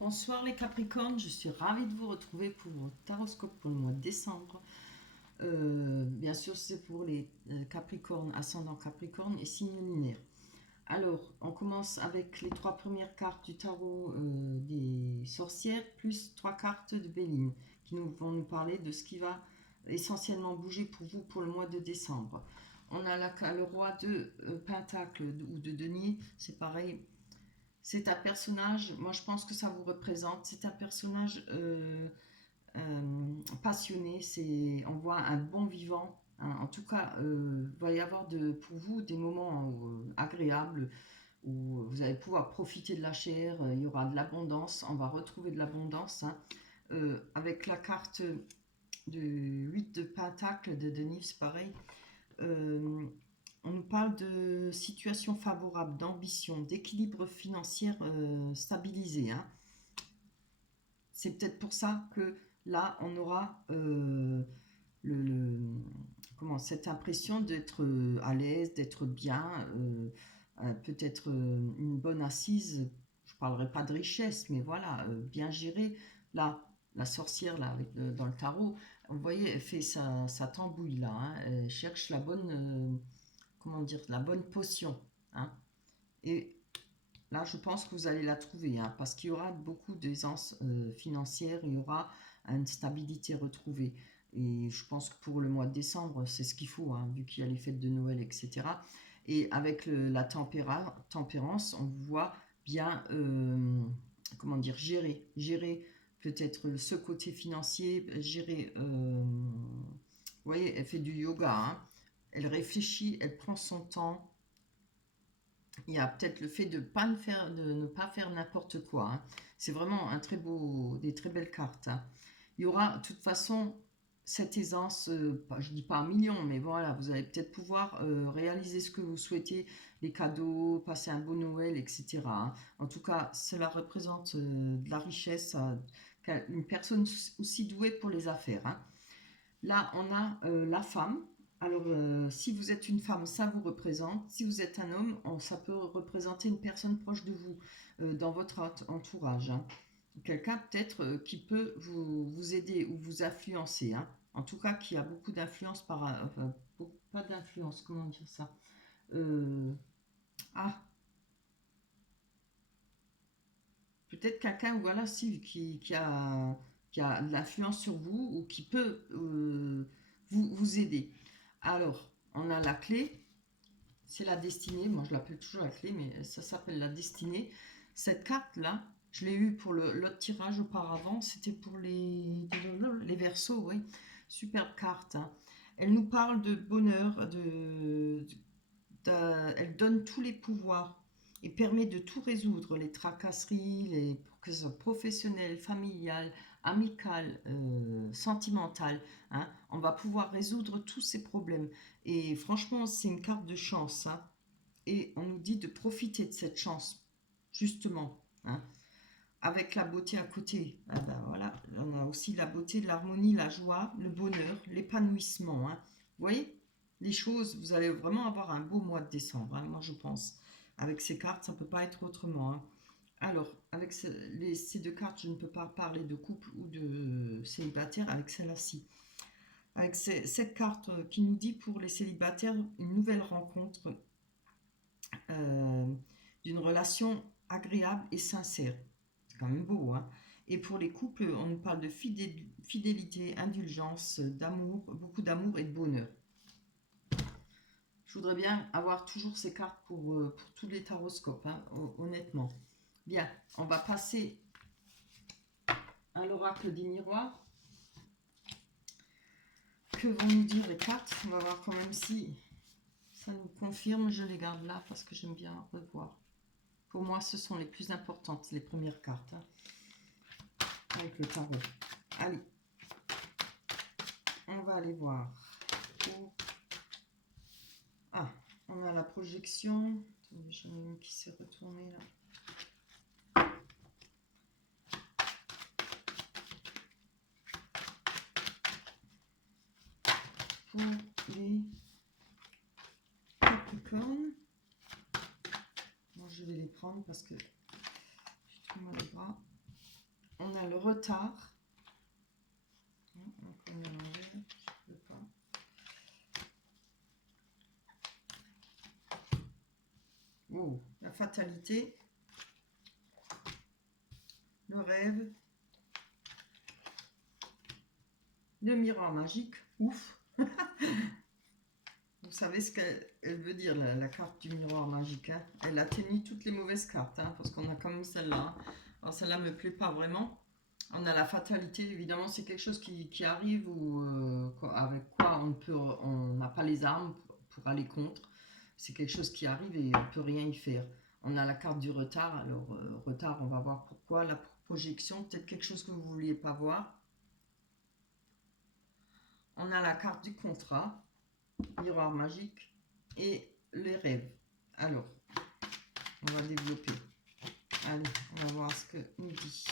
Bonsoir les Capricornes, je suis ravie de vous retrouver pour votre taroscope pour le mois de décembre. Bien sûr, c'est pour les Capricornes, ascendant Capricorne et signe lunaire. Alors, on commence avec les 3 premières cartes du tarot des sorcières, plus 3 cartes de Béline, qui vont nous parler de ce qui va essentiellement bouger pour vous pour le mois de décembre. On a le roi de Pentacle ou de Denier, c'est pareil. C'est un personnage, moi je pense que ça vous représente, c'est un personnage passionné, on voit un bon vivant, hein. En tout cas, il va y avoir pour vous des moments agréables où vous allez pouvoir profiter de la chair, il y aura de l'abondance, on va retrouver de l'abondance, hein. Avec la carte du 8 de Pentacle de Denis, c'est pareil. On nous parle de situation favorable, d'ambition, d'équilibre financier stabilisé, hein. C'est peut-être pour ça que là, on aura cette impression d'être à l'aise, d'être bien, peut-être une bonne assise. Je ne parlerai pas de richesse, mais voilà, bien gérée. Là, la sorcière, là, dans le tarot, vous voyez, elle fait sa tambouille, là, hein. Elle cherche la bonne comment dire, la bonne potion, hein. Et là, je pense que vous allez la trouver, hein, parce qu'il y aura beaucoup d'aisance financière, il y aura une stabilité retrouvée. Et je pense que pour le mois de décembre, c'est ce qu'il faut, hein, vu qu'il y a les fêtes de Noël, etc. Et avec la tempérance, on voit bien, comment dire, gérer peut-être ce côté financier, gérer, vous voyez, elle fait du yoga, hein. Elle réfléchit, elle prend son temps. Il y a peut-être le fait de ne pas faire n'importe quoi, hein. C'est vraiment des très belles cartes, hein. Il y aura de toute façon cette aisance, je ne dis pas un million, mais voilà, vous allez peut-être pouvoir réaliser ce que vous souhaitez, les cadeaux, passer un beau Noël, etc., hein. En tout cas, cela représente de la richesse, une personne aussi douée pour les affaires, hein. Là, on a la femme. Alors, si vous êtes une femme, ça vous représente. Si vous êtes un homme, ça peut représenter une personne proche de vous, dans votre entourage, hein. Quelqu'un peut-être qui peut vous aider ou vous influencer, hein. En tout cas, qui a beaucoup d'influence enfin, pas d'influence, comment dire ça. Euh, ah, peut-être quelqu'un, voilà, si, qui a de l'influence sur vous ou qui peut vous aider. Alors, on a la clé, c'est la destinée. Moi, je l'appelle toujours la clé, mais ça s'appelle la destinée. Cette carte-là, je l'ai eue pour l'autre tirage auparavant. C'était pour les Verseaux, oui. Superbe carte, hein. Elle nous parle de bonheur, elle donne tous les pouvoirs et permet de tout résoudre, les tracasseries, que ce soit professionnelles, familiales, amicales, sentimentales, hein. On va pouvoir résoudre tous ces problèmes. Et franchement, c'est une carte de chance, hein. Et on nous dit de profiter de cette chance, justement, hein, avec la beauté à côté. Ah ben voilà, on a aussi la beauté, l'harmonie, la joie, le bonheur, l'épanouissement, hein. Vous voyez, les choses, vous allez vraiment avoir un beau mois de décembre, hein, moi je pense. Avec ces cartes, ça ne peut pas être autrement, hein. Alors, avec ces deux cartes, je ne peux pas parler de couple ou de célibataire avec celle-ci. Avec cette carte qui nous dit pour les célibataires une nouvelle rencontre, euh, d'une relation agréable et sincère. C'est quand même beau, hein. Et pour les couples, on nous parle de fidélité, indulgence, d'amour, beaucoup d'amour et de bonheur. Je voudrais bien avoir toujours ces cartes pour tous les taroscopes, hein, honnêtement. Bien, on va passer à l'oracle des miroirs. Que vont nous dire les cartes? On va voir quand même si ça nous confirme. Je les garde là parce que j'aime bien revoir. Pour moi, ce sont les plus importantes, les premières cartes, hein, avec le tarot. Allez, on va aller voir. Ah, on a la projection. J'en ai une qui s'est retournée là. Pour les Capricornes. Moi, je vais les prendre parce que j'ai trop mal au bras. a le retard. On peut mélanger, je peux pas. Oh, la fatalité, le rêve, le miroir magique. Ouf. Vous savez ce qu'elle veut dire, la carte du miroir magique. Hein. Elle atténue toutes les mauvaises cartes, hein, parce qu'on a quand même celle-là. Hein. Alors celle-là ne me plaît pas vraiment. On a la fatalité, évidemment, c'est quelque chose qui arrive ou avec quoi on n'a pas les armes pour aller contre. C'est quelque chose qui arrive et on ne peut rien y faire. On a la carte du retard. Alors, retard, on va voir pourquoi. La projection, peut-être quelque chose que vous ne vouliez pas voir. On a la carte du contrat, miroir magique et les rêves. Alors, on va développer. Allez, on va voir ce que nous dit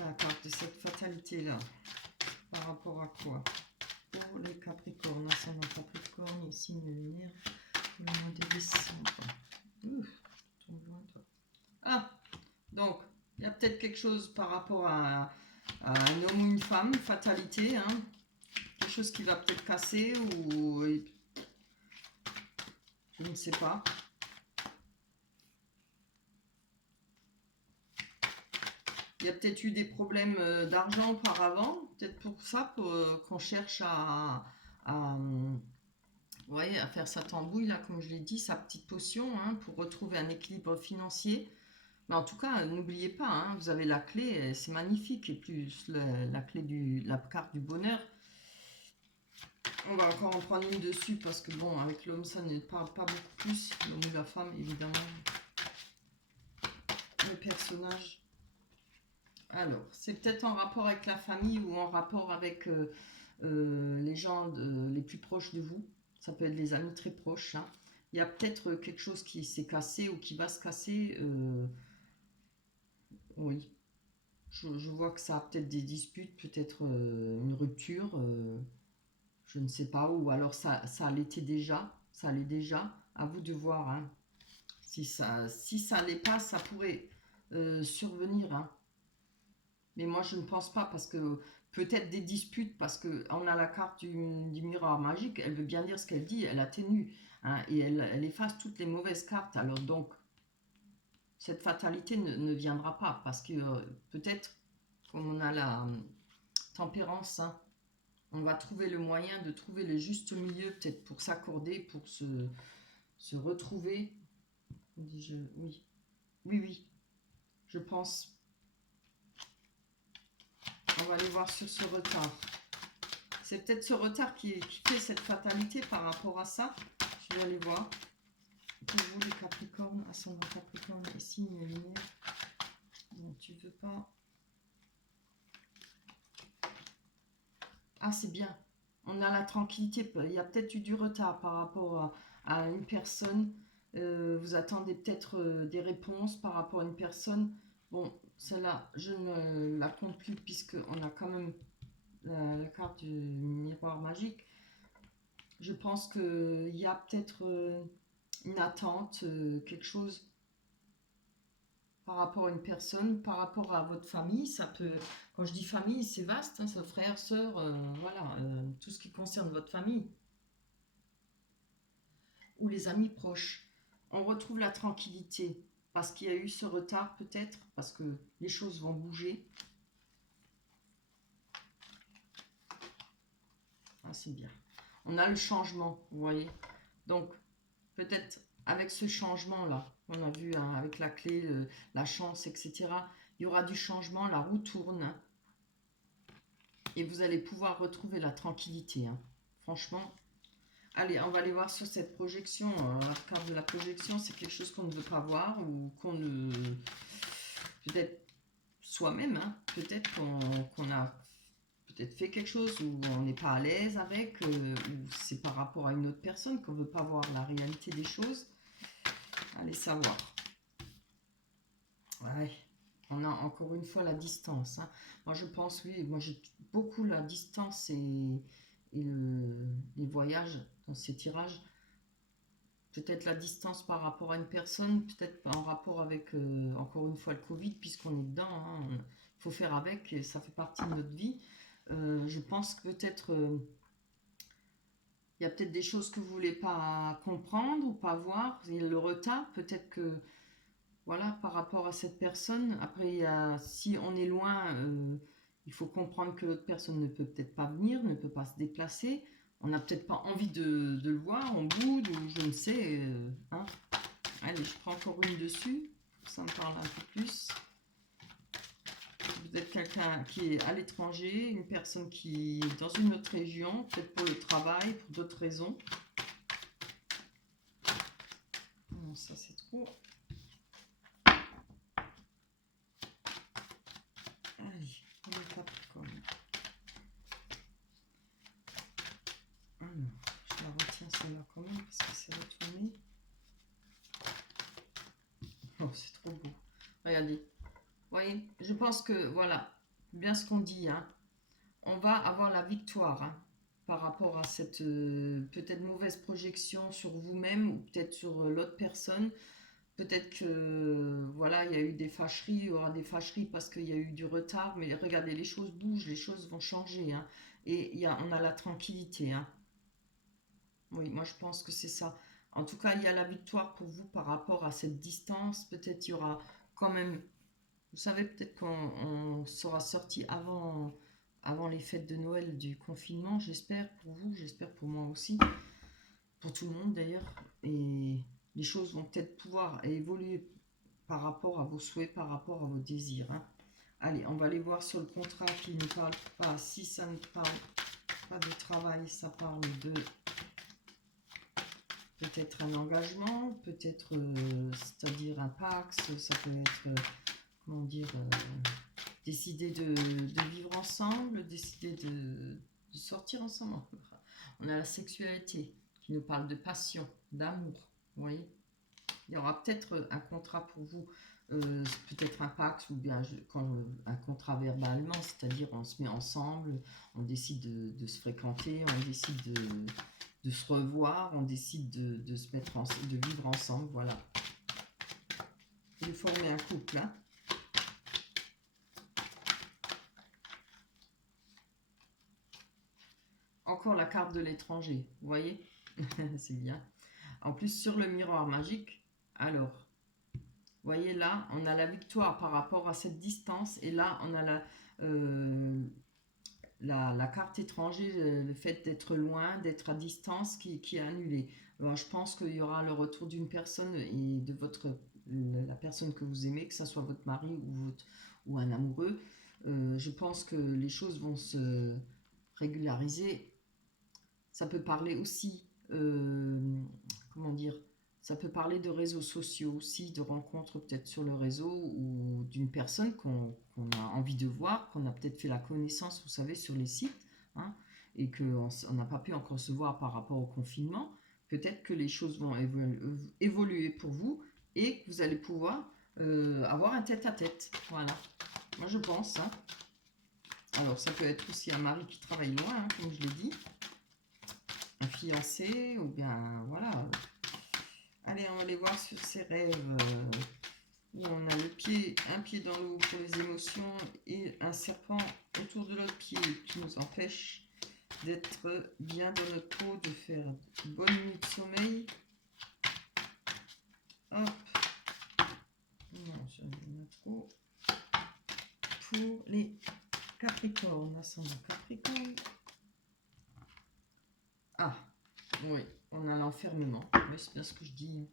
la carte de cette fatalité-là. Par rapport à quoi? Pour les Capricornes, ascendant Capricorne, ici signe lunaire, le mois de décembre. Ouf, loin, toi. Ah, donc, il y a peut-être quelque chose par rapport à un homme ou une femme, fatalité, hein. Quelque chose qui va peut-être casser ou je ne sais pas. Il y a peut-être eu des problèmes d'argent auparavant, peut-être pour ça qu'on cherche ouais, à faire sa tambouille, là, comme je l'ai dit, sa petite potion, hein, pour retrouver un équilibre financier. Mais en tout cas, n'oubliez pas, hein, vous avez la clé, c'est magnifique, et plus la clé la carte du bonheur. On va encore en prendre une dessus, parce que bon, avec l'homme, ça ne parle pas beaucoup plus, l'homme ou la femme, évidemment. Le personnage. Alors, c'est peut-être en rapport avec la famille ou en rapport avec les gens les plus proches de vous. Ça peut être les amis très proches. Hein. Il y a peut-être quelque chose qui s'est cassé ou qui va se casser. Oui, je vois que ça a peut-être des disputes, peut-être une rupture. Je ne sais pas. Ou alors ça l'était déjà. Ça allait déjà. À vous de voir. Hein. Si ça n'allait pas, ça pourrait survenir. Hein. Mais moi, je ne pense pas parce que peut-être des disputes parce qu'on a la carte du miroir magique. Elle veut bien dire ce qu'elle dit. Elle atténue hein, et elle efface toutes les mauvaises cartes. Alors donc, cette fatalité ne viendra pas parce que peut-être comme on a la tempérance, hein, on va trouver le moyen de trouver le juste milieu peut-être pour s'accorder, pour se retrouver. Oui, oui, oui, je pense. On va aller voir sur ce retard. C'est peut-être ce retard qui fait cette fatalité par rapport à ça. Je vais aller voir. Pour vous les Capricornes, ascendant Capricorne et signe lunaire. Non, tu veux pas. Ah, c'est bien. On a la tranquillité. Il y a peut-être eu du retard par rapport à une personne. Vous attendez peut-être des réponses par rapport à une personne. Bon, celle-là, je ne la compte plus puisqu'on a quand même la carte du miroir magique. Je pense qu'il y a peut-être une attente, quelque chose par rapport à une personne, par rapport à votre famille. Ça peut, quand je dis famille, c'est vaste, hein, c'est frères, sœurs, voilà, tout ce qui concerne votre famille ou les amis proches. On retrouve la tranquillité parce qu'il y a eu ce retard peut-être, parce que les choses vont bouger. Ah, c'est bien. On a le changement, vous voyez. Donc, peut-être avec ce changement-là, on a vu hein, avec la clé, la chance, etc., il y aura du changement, la roue tourne, et vous allez pouvoir retrouver la tranquillité. Hein. Franchement, allez, on va aller voir sur cette projection. La carte de la projection, c'est quelque chose qu'on ne veut pas voir, ou qu'on ne... Peut-être soi-même, hein, peut-être qu'on a peut-être fait quelque chose où on n'est pas à l'aise avec, ou c'est par rapport à une autre personne qu'on ne veut pas voir la réalité des choses. Allez savoir. Ouais, on a encore une fois la distance. Hein. Moi je pense, oui, moi j'ai beaucoup la distance et les voyages dans ces tirages. peut-être la distance par rapport à une personne, peut-être en rapport avec, encore une fois, le Covid, puisqu'on est dedans, hein, il faut faire avec, et ça fait partie de notre vie. Je pense que peut-être, il y a peut-être des choses que vous voulez pas comprendre ou pas voir, et le retard, peut-être que, voilà, par rapport à cette personne. Après, si on est loin, il faut comprendre que l'autre personne ne peut peut-être pas venir, ne peut pas se déplacer. On n'a peut-être pas envie de le voir, on boude ou je ne sais. Hein. Allez, je prends encore une dessus, pour que ça me parle un peu plus. Vous êtes quelqu'un qui est à l'étranger, une personne qui est dans une autre région, peut-être pour le travail, pour d'autres raisons. Non, ça c'est trop. Allez, on est Capricorne. Alors, je la retiens celle-là quand même parce que c'est retourné. Oh, c'est trop beau. Regardez. Vous voyez, je pense que, voilà, bien ce qu'on dit, hein, on va avoir la victoire hein, par rapport à cette peut-être mauvaise projection sur vous-même ou peut-être sur l'autre personne. Peut-être que, voilà, il y a eu des fâcheries, il y aura des fâcheries parce qu'il y a eu du retard, mais regardez, les choses bougent, les choses vont changer. Hein, et on a la tranquillité. Hein. Oui, moi je pense que c'est ça. En tout cas, il y a la victoire pour vous par rapport à cette distance. Peut-être il y aura quand même, vous savez, peut-être qu'on sera sorti avant les fêtes de Noël du confinement, j'espère pour vous, j'espère pour moi aussi, pour tout le monde d'ailleurs. Et les choses vont peut-être pouvoir évoluer par rapport à vos souhaits, par rapport à vos désirs. Hein. Allez, on va aller voir sur le contrat qui ne parle pas. Si ça ne parle pas de travail, ça parle de peut-être un engagement, peut-être, c'est-à-dire un Pax, ça peut être, comment dire, décider de vivre ensemble, décider de sortir ensemble. On a la sexualité qui nous parle de passion, d'amour, vous voyez. Il y aura peut-être un contrat pour vous, peut-être un pacte ou bien un contrat verbalement, c'est-à-dire on se met ensemble, on décide de se fréquenter, on décide de se revoir, on décide de se mettre de vivre ensemble, voilà. De former un couple, hein. Encore la carte de l'étranger, vous voyez. C'est bien. En plus, sur le miroir magique, alors, vous voyez là, on a la victoire par rapport à cette distance. Et là, on a euh, la carte étranger, le fait d'être loin, d'être à distance qui est annulé. Alors, je pense qu'il y aura le retour d'une personne et de la personne que vous aimez, que ce soit votre mari ou un amoureux. Je pense que les choses vont se régulariser. Ça peut parler aussi, comment dire, ça peut parler de réseaux sociaux aussi, de rencontres peut-être sur le réseau ou d'une personne qu'on a envie de voir, qu'on a peut-être fait la connaissance, vous savez, sur les sites, hein, et qu'on n'a pas pu encore se voir par rapport au confinement. Peut-être que les choses vont évoluer pour vous et que vous allez pouvoir avoir un tête-à-tête. Voilà, moi je pense. Hein. Alors ça peut être aussi un mari qui travaille loin, hein, comme je l'ai dit. Un fiancé, ou bien voilà. Allez, on va aller voir sur ces rêves où on a un pied dans l'eau pour les émotions et un serpent autour de l'autre pied qui nous empêche d'être bien dans notre peau, de faire une bonne nuit de sommeil. Hop. Non, j'en ai trop. Pour les Capricornes, ascendant Capricorne. Ah, oui, on a l'enfermement. Oui, c'est bien ce que je dis.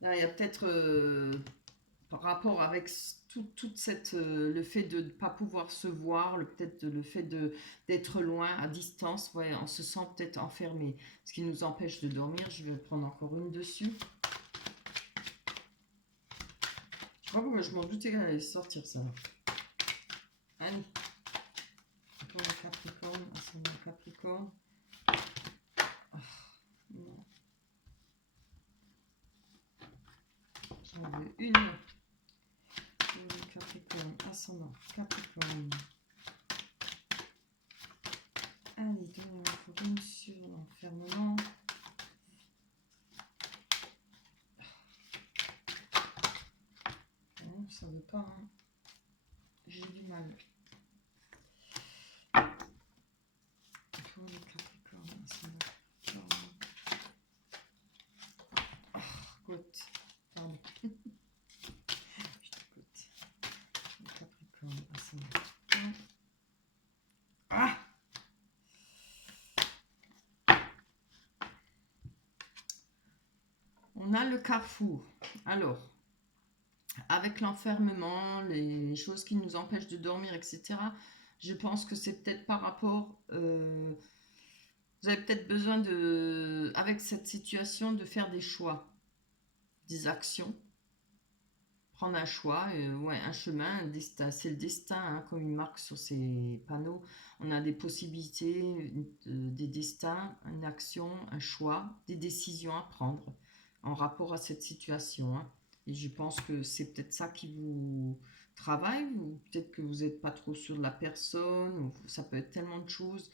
Là, il y a peut-être par rapport avec toute cette le fait de ne pas pouvoir se voir, peut-être le fait d'être loin, à distance, ouais, on se sent peut-être enfermé, ce qui nous empêche de dormir. Je vais prendre encore une dessus. Je sais pas pourquoi je m'en doutais qu'elle allait sortir ça. Allez. Pour le Capricorne, c'est mon Capricorne. Oh, non. J'en veux une. Capricorne, ascendant Capricorne. Allez, donnez-moi une sur l'enfermement. ça veut pas, hein. J'ai du mal. Toi, le Capricorne, c'est bon. Ah, côte. Pardon. Je t'écoute. Le Capricorne, c'est bon. Ah! On a le carrefour. Alors, avec l'enfermement, les choses qui nous empêchent de dormir, etc., je pense que c'est peut-être par rapport... vous avez peut-être besoin de, avec cette situation, de faire des choix, des actions, prendre un choix, ouais, un chemin, un destin. C'est le destin, hein, comme il marque sur ces panneaux. On a des possibilités, des destins, une action, un choix, des décisions à prendre en rapport à cette situation, hein. Et je pense que c'est peut-être ça qui vous travaille, ou peut-être que vous n'êtes pas trop sûr de la personne, ou ça peut être tellement de choses.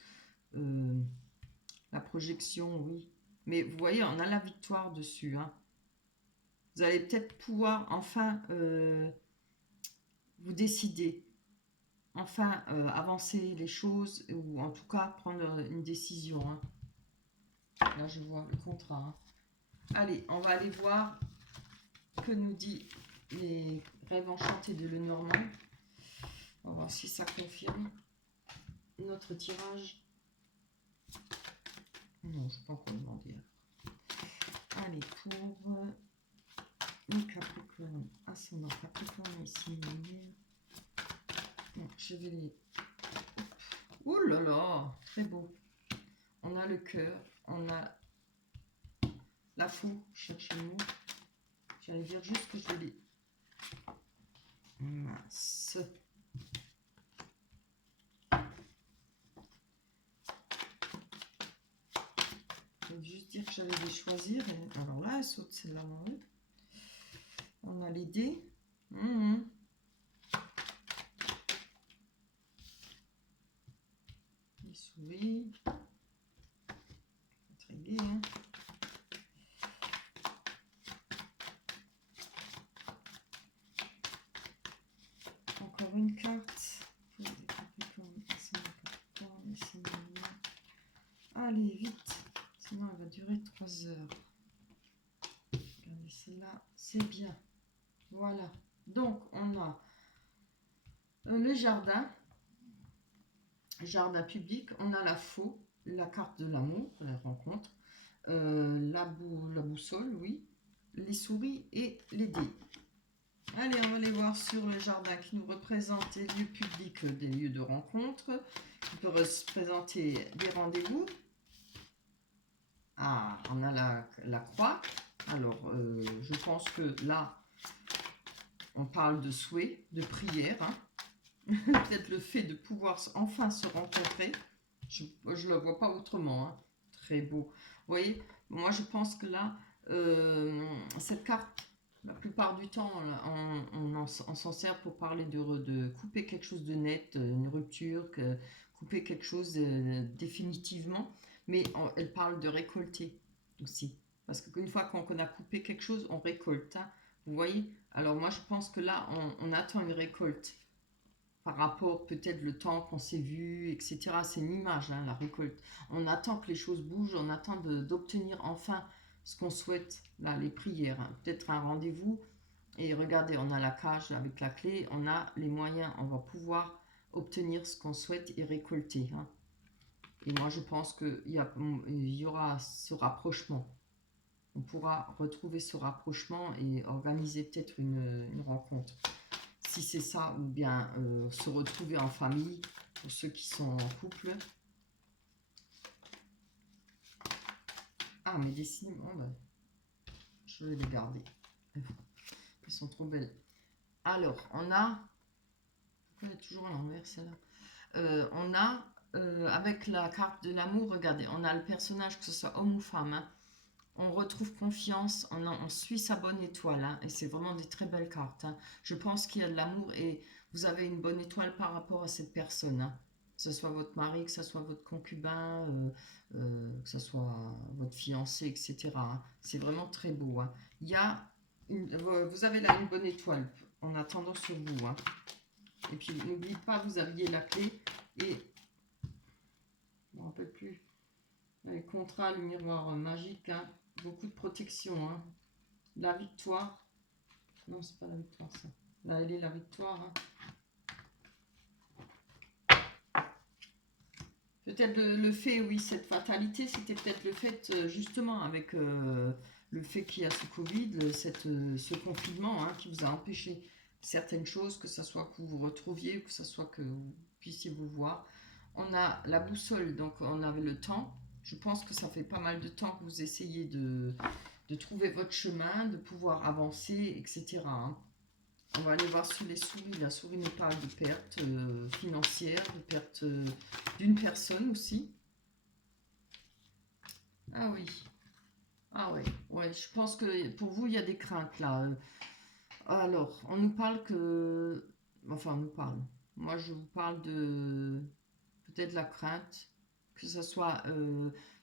Euh, la projection, oui. Mais vous voyez, on a la victoire dessus, hein. Vous allez peut-être pouvoir enfin vous décider, enfin avancer les choses, ou en tout cas prendre une décision, hein. Là, je vois le contrat, hein. Allez, on va aller voir que nous dit les rêves enchantés de Lenormand. On va voir si ça confirme notre tirage. Non, je ne peux pas encore demander. Allez, pour le Capricorne, ascendant Capricorne ici, bon, je vais les... Ouh là là, très beau. On a le cœur, on a la fou, je cherche le mot. J'allais dire juste que je vais les... Mince. Je vais juste dire que j'allais les choisir. Alors là, elle saute celle-là. On a les dés. Les souris. Très gai, hein. Encore une carte. Allez, vite. Sinon, elle va durer 3 heures. Regardez, celle-là, c'est bien. Voilà. Donc, on a le jardin public. On a la faux, la carte de l'amour, la rencontre. La boussole, oui. Les souris et les dés. Allez, on va aller voir sur le jardin qui nous représente les lieux publics, des lieux de rencontre. Qui peut représenter des rendez-vous. Ah, on a la croix. Alors, je pense que là, on parle de souhait, de prière, hein. Peut-être le fait de pouvoir enfin se rencontrer. Je ne le vois pas autrement, hein. Très beau. Vous voyez, moi je pense que là, cette carte, la plupart du temps, on s'en sert pour parler de couper quelque chose de net, une rupture, couper quelque chose définitivement. Mais elle parle de récolter aussi. Parce qu'une fois qu'on a coupé quelque chose, on récolte, hein. Vous voyez? Alors moi je pense que là, on attend une récolte par rapport peut-être le temps qu'on s'est vu, etc. C'est une image, hein, la récolte. On attend que les choses bougent, on attend d'obtenir enfin ce qu'on souhaite, là, les prières, hein. Peut-être un rendez-vous. Et regardez, on a la cage avec la clé, on a les moyens, on va pouvoir obtenir ce qu'on souhaite et récolter, hein. Et moi, je pense qu'il y aura ce rapprochement. On pourra retrouver ce rapprochement et organiser peut-être une rencontre. Si c'est ça, ou bien se retrouver en famille, pour ceux qui sont en couple. Ah, mais des signes, oh ben, je vais les garder. Elles sont trop belles. Alors, on a... Pourquoi elle est toujours à l'envers, celle-là? On a, avec la carte de l'amour, regardez, on a le personnage, que ce soit homme ou femme, hein. On retrouve confiance, on suit sa bonne étoile, hein, et c'est vraiment des très belles cartes, hein. Je pense qu'il y a de l'amour et vous avez une bonne étoile par rapport à cette personne, hein. Que ce soit votre mari, que ce soit votre concubin, que ce soit votre fiancé, etc., hein. C'est vraiment très beau, hein. Il y a vous avez là une bonne étoile. en attendant sur vous. Hein. Et puis, n'oubliez pas, vous aviez la clé et... Je ne me rappelle plus. Les contrats, le miroir magique. Hein. Beaucoup de protection. Hein. La victoire. Non, c'est pas la victoire, ça. Là, elle est la victoire. Hein. Peut-être le fait, oui, cette fatalité, c'était peut-être le fait, justement, avec le fait qu'il y a ce Covid, ce confinement hein, qui vous a empêché certaines choses, que ce soit que vous vous retrouviez, que ce soit que vous puissiez vous voir. On a la boussole, donc on avait le temps. Je pense que ça fait pas mal de temps que vous essayez de trouver votre chemin, de pouvoir avancer, etc. Hein. On va aller voir sur les souris. La souris nous parle de pertes financières, de pertes d'une personne aussi. Ah oui. Ah ouais. Ouais, je pense que pour vous, il y a des craintes là. Alors, on nous parle que... Enfin, on nous parle. Moi, je vous parle de... Peut-être la crainte. Que ce soit...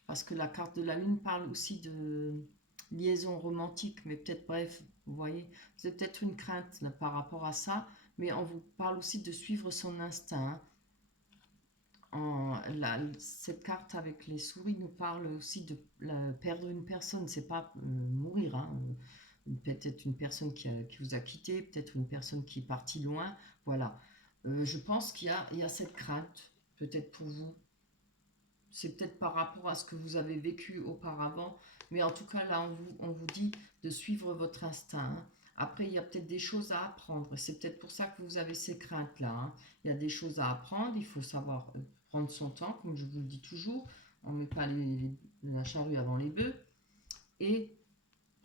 parce que la carte de la lune parle aussi de liaison romantique. Mais peut-être, bref, vous voyez. C'est peut-être une crainte là, par rapport à ça. Mais on vous parle aussi de suivre son instinct. Cette carte avec les souris nous parle aussi de perdre une personne, c'est pas mourir. Hein. Peut-être une personne qui vous a quitté, peut-être une personne qui est partie loin. Voilà. Je pense il y a cette crainte, peut-être pour vous. C'est peut-être par rapport à ce que vous avez vécu auparavant. Mais en tout cas, là, on vous dit de suivre votre instinct. Hein. Après, il y a peut-être des choses à apprendre. C'est peut-être pour ça que vous avez ces craintes-là. Hein. Il y a des choses à apprendre. Il faut savoir prendre son temps, comme je vous le dis toujours. On ne met pas la charrue avant les bœufs. Et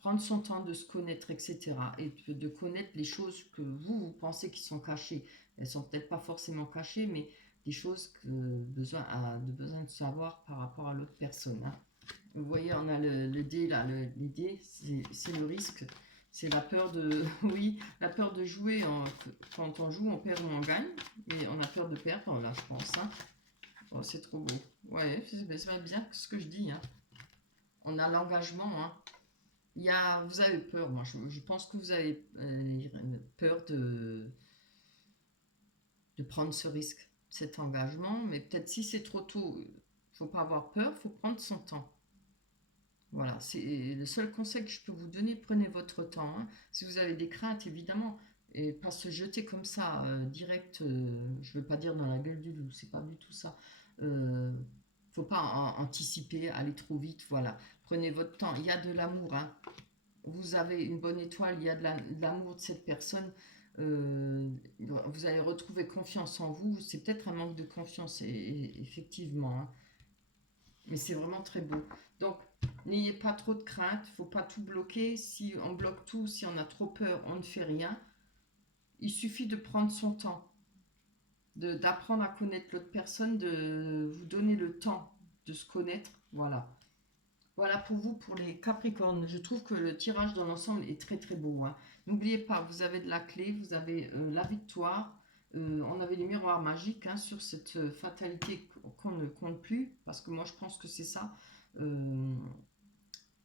prendre son temps de se connaître, etc. Et de connaître les choses que vous pensez qui sont cachées. Elles sont peut-être pas forcément cachées, mais des choses que de besoin de savoir par rapport à l'autre personne. Hein. Vous voyez, on a le dé là, l'idée, c'est le risque. C'est la peur de, oui, la peur de jouer. Quand on joue, on perd ou on gagne. Et on a peur de perdre, là, je pense. Hein. Oh, c'est trop beau. Ouais, c'est bien ce que je dis. Hein. On a l'engagement. Hein. Vous avez peur, moi je pense que vous avez peur de prendre ce risque, cet engagement, mais peut-être si c'est trop tôt, il ne faut pas avoir peur, il faut prendre son temps. Voilà, c'est le seul conseil que je peux vous donner, prenez votre temps. Hein. Si vous avez des craintes, évidemment, et pas se jeter comme ça, direct, je ne veux pas dire dans la gueule du loup, c'est pas du tout ça. Faut pas anticiper, aller trop vite, voilà. Prenez votre temps, il y a de l'amour, hein. Vous avez une bonne étoile, il y a de l'amour de cette personne, vous allez retrouver confiance en vous. C'est peut-être un manque de confiance, effectivement, hein, mais c'est vraiment très beau. Donc, n'ayez pas trop de crainte, il ne faut pas tout bloquer. Si on bloque tout, si on a trop peur, on ne fait rien. Il suffit de prendre son temps, d'apprendre à connaître l'autre personne, de vous donner le temps de se connaître. Voilà. Voilà pour vous, pour les Capricornes. Je trouve que le tirage dans l'ensemble est très très beau. Hein. N'oubliez pas, vous avez de la clé, vous avez la victoire. On avait les miroirs magiques hein, sur cette fatalité qu'on ne compte plus, parce que moi je pense que c'est ça.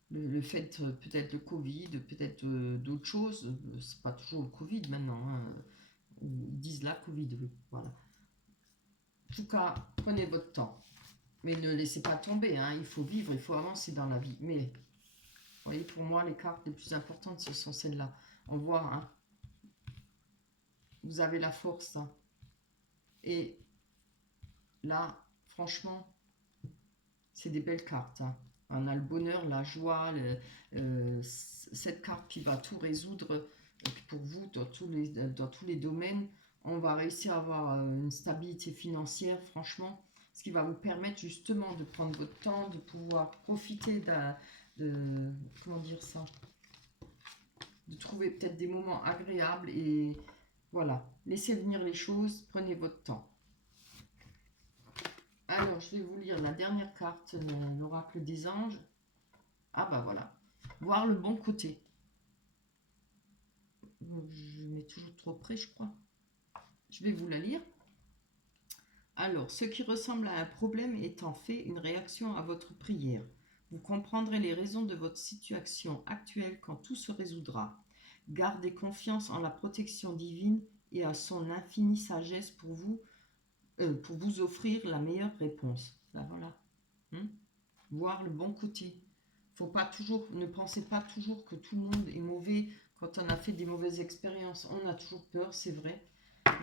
Le fait peut-être de Covid, peut-être d'autres choses. C'est pas toujours le Covid maintenant. Hein. Ils disent la Covid, oui. Voilà. En tout cas, prenez votre temps. Mais ne laissez pas tomber, hein. Il faut vivre, il faut avancer dans la vie. Mais vous voyez, pour moi, les cartes les plus importantes, ce sont celles-là. On voit, hein, vous avez la force. Hein. Et là, franchement, c'est des belles cartes. Hein. On a le bonheur, la joie, cette carte qui va tout résoudre pour vous dans tous les domaines. On va réussir à avoir une stabilité financière, franchement, ce qui va vous permettre justement de prendre votre temps, de pouvoir profiter comment dire ça, de trouver peut-être des moments agréables et voilà, laissez venir les choses, prenez votre temps. Alors, je vais vous lire la dernière carte, l'oracle des anges. Ah bah voilà, voir le bon côté. Je mets toujours trop près, je crois. Je vais vous la lire. Alors, ce qui ressemble à un problème est en fait une réaction à votre prière. Vous comprendrez les raisons de votre situation actuelle quand tout se résoudra. Gardez confiance en la protection divine et à son infinie sagesse pour vous offrir la meilleure réponse. Là, voilà. Hein. Voir le bon côté. Faut pas toujours, ne pensez pas toujours que tout le monde est mauvais. Quand on a fait des mauvaises expériences, on a toujours peur, c'est vrai.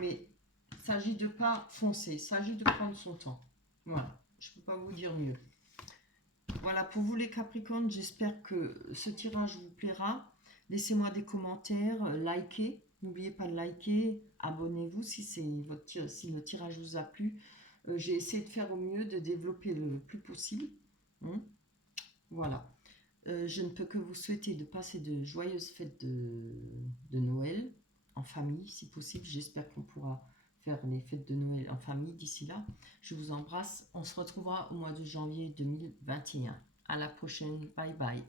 Mais il s'agit de pas foncer, il s'agit de prendre son temps. Voilà, je ne peux pas vous dire mieux. Voilà, pour vous les Capricornes, j'espère que ce tirage vous plaira. Laissez-moi des commentaires, likez. N'oubliez pas de liker, abonnez-vous si le tirage vous a plu. J'ai essayé de faire au mieux, de développer le plus possible. Hein. Voilà. Je ne peux que vous souhaiter de passer de joyeuses fêtes de Noël en famille, si possible. J'espère qu'on pourra faire les fêtes de Noël en famille d'ici là. Je vous embrasse. On se retrouvera au mois de janvier 2021. À la prochaine. Bye bye.